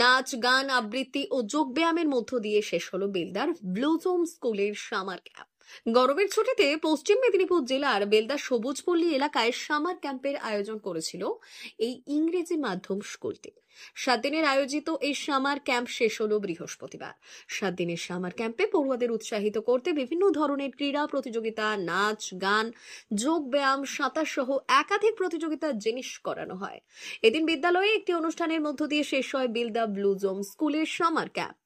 নাচ, গান, আবৃত্তি ও যোগব্যায়ামের মধ্য দিয়ে শেষ হলো বেলদার ব্লুজম স্কুলের সামার ক্যাম্প। গরমের ছুটিতে পশ্চিম মেদিনীপুর জেলার বেলদার সবুজপল্লী এলাকায় সামার ক্যাম্পের আয়োজন করেছিল এই ইংরেজি মাধ্যম স্কুলটি। 7 দিনের আয়োজিত এই সামার ক্যাম্প শেষ হলো বৃহস্পতিবার। 7 দিনের সামার ক্যাম্পে পড়ুয়াদের উৎসাহিত করতে বিভিন্ন ধরনের ক্রীড়া প্রতিযোগিতা, নাচ, গান, যোগ ব্যায়াম, সাঁতার সহ একাধিক প্রতিযোগিতার জিনিস করানো হয়। এদিন বিদ্যালয়ে একটি অনুষ্ঠানের মধ্য দিয়ে শেষ হয় বেলদা ব্লুজম স্কুলের সামার ক্যাম্প।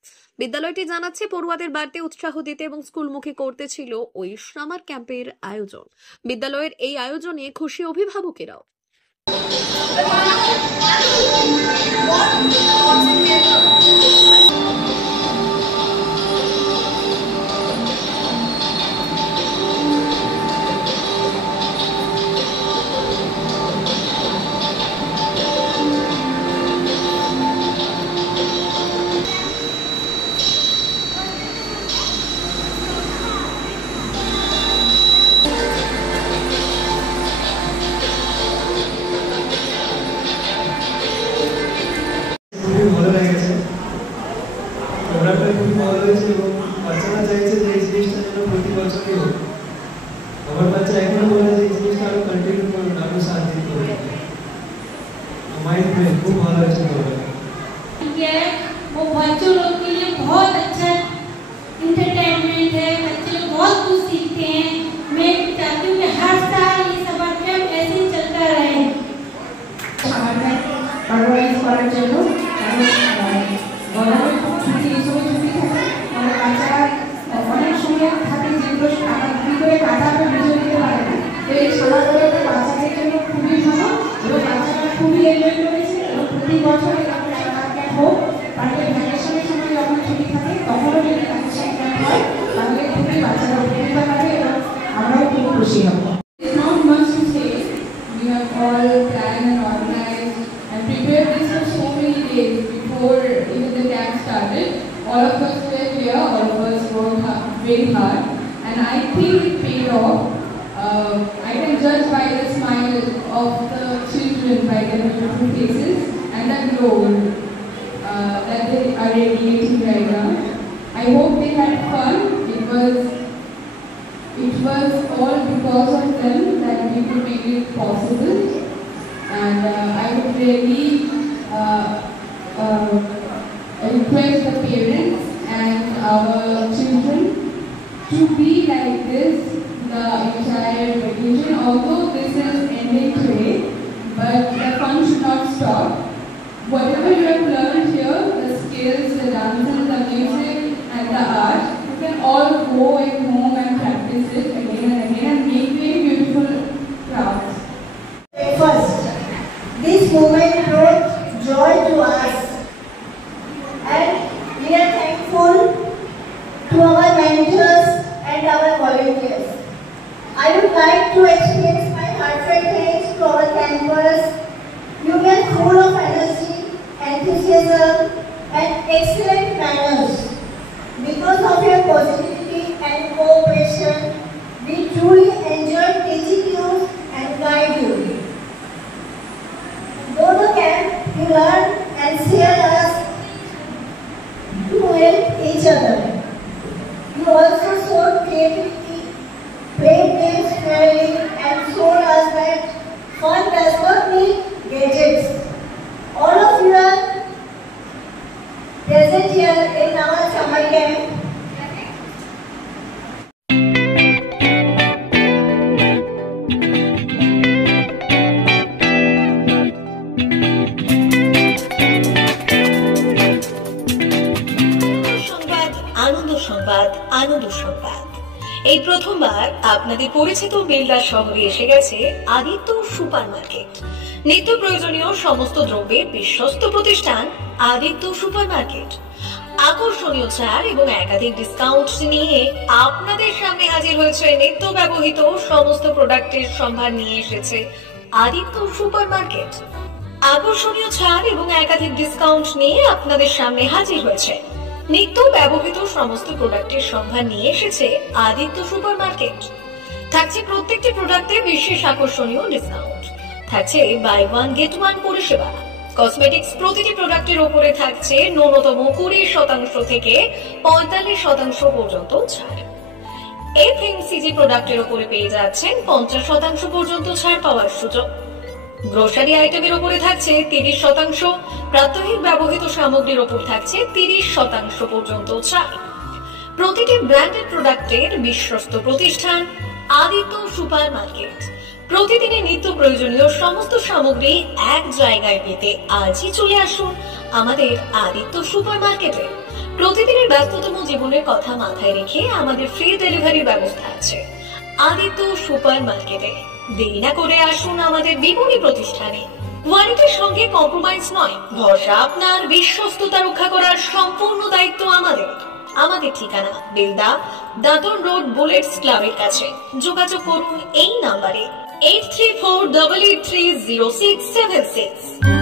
বিদ্যালয়টি জানাচ্ছে পড়ুয়াদের বাড়তি উৎসাহ দিতে এবং স্কুলমুখী করতে ছিল ওই সামার ক্যাম্পের আয়োজন। বিদ্যালয়ের এই আয়োজনে খুশি অভিভাবকেরাও। ভালো লেগেছে, প্রোগ্রামটা খুবই ভালো হয়েছে এবং বাচ্চারা চাইছে যে এই জিনিসটা যেন প্রতি বছরই হোক। আমার বাচ্চা এখনো বলে যে এই জিনিসটা আরো কন্টিনিউ করুন, আরো 7 দিন করুন। আমার খুব ভালো হয়েছে প্রোগ্রাম। वो बच्चों लोग के लिए बहुत अच्छा इंटरटेनमेंट है, बच्चे लोग बहुत कुछ सीखते हैं। मैं चाहती हूँ कि हर साल ये समर कैंप ऐसे ही चलता रहे। অর্গানাইজ করার জন্য গরমের ছুটি এই সময় ছুটি থাকে, মানে বাচ্চারা অনেক সময় থাকে যেগুলো কি করে কাটাবে বুঝে নিতে পারে না। তো এই খেলাধুলাটা বাচ্চাদের জন্য খুবই ভালো এবং বাচ্চারা খুবই এনজয় করেছে এবং প্রতি বছর এরকম সামার ক্যাম্প হোক, তাদের ভ্যাকেশনের সময় যখন ছুটি থাকে তখনও যদি ভ্যাকেশন ক্যাম্প হয় তাহলে খুবই বাচ্চারা উপকৃত হবে এবং আমরাও খুব খুশি হব। It's not much to say. We have all planned and organized and prepared this for so many days before even the camp started. All of us were here, all of us worked very hard, and I think it paid off. I can judge by the smile of the children, by their beautiful faces and the glow that they are radiating right now. I hope they had fun. It was all because of them that we could make it possible, and I would really request the parents and our children to be like this the entire vacation. Although this is ending today, but the fun should not stop. Whatever you have learned here, the skills, the dances, the music and the art, you can all go at home and practice it again and again and make very beautiful crafts. First, this moment brought joy to us, and we are thankful to our mentors and our volunteers. I would like to express my heartfelt thanks to our campers. You were full of energy, enthusiasm and excellent manners. Because of your positivity and cooperation, we truly enjoyed teaching you and guide you. Though the camp, you learn and share us to help each other. You also showed creativity, played games fairly, and showed us that fun does not need gadgets. All of you are present here in our summer camp. আনন্দ সংবাদ, আনন্দ সংবাদ। এই প্রথমবার আপনাদের পরিচিত বেলদা শহরে এসে গেছে Aditya super market. নিত্য প্রয়োজনীয় সমস্ত দ্রব্যের বিশ্বস্ত প্রতিষ্ঠান আদিত্য সুপার মার্কেট। আকর্ষণীয় ছাড় এবং একাধিক ডিসকাউন্ট নিয়ে আপনাদের সামনে হাজির হয়েছে নিত্য ব্যবহৃত সমস্ত প্রোডাক্টের সম্ভার নিয়ে এসেছে আদিত্য সুপার মার্কেট। আকর্ষণীয় ছাড় এবং একাধিক ডিসকাউন্ট নিয়ে আপনাদের সামনে হাজির হয়েছে নিত্য ব্যবহৃত সমস্ত প্রোডাক্টের সম্ভার নিয়ে এসেছে আদিত্য সুপার মার্কেট। থাকছে প্রত্যেকটি প্রোডাক্টে বিশেষ আকর্ষণীয় ডিসকাউন্ট, থাকছে বাই ওয়ান গেট ওয়ান পরিষেবা, কসমেটিক্স প্রতিটি প্রোডাক্টের উপরে থাকছে ন্যূনতম 20% থেকে 45% পর্যন্ত ছাড়। এফএমসিজি প্রোডাক্টের উপরে পেয়ে যাচ্ছেন 50% পর্যন্ত ছাড় পাওয়ার সুযোগ। গ্রোসারি আইটেমের উপরে থাকছে 30%, প্রাত্যহিক ব্যবহৃত সামগ্রীর উপর থাকছে 30% পর্যন্ত ছাড়। প্রতিটি ব্র্যান্ডেড প্রোডাক্টের বিশ্বস্ত প্রতিষ্ঠান আদিত্য সুপার মার্কেট। প্রতিদিনের নিত্য প্রয়োজনীয় সমস্ত সামগ্রী এক জায়গায় পেতে আজই চলে আসুন আমাদের আদিত্য সুপার মার্কেটে। প্রতিদিনের ব্যস্ততম জীবনের কথা মাথায় রেখে আমাদের ফ্রি ডেলিভারির ব্যবস্থা আছে আদিত্য সুপার মার্কেটে। দেরি না করে আসুন আমাদের বিপণী প্রতিষ্ঠানে। কোয়ালিটির সঙ্গে কম্প্রোমাইজ নয়, ভরসা আপনার, বিশ্বস্ততা রক্ষা করার সম্পূর্ণ দায়িত্ব আমাদের। আমাদের ঠিকানা বেলদা, দাঁতন রোড, বুলেটস ক্লাবের কাছে। যোগাযোগ করুন এই নাম্বারে 8348830676।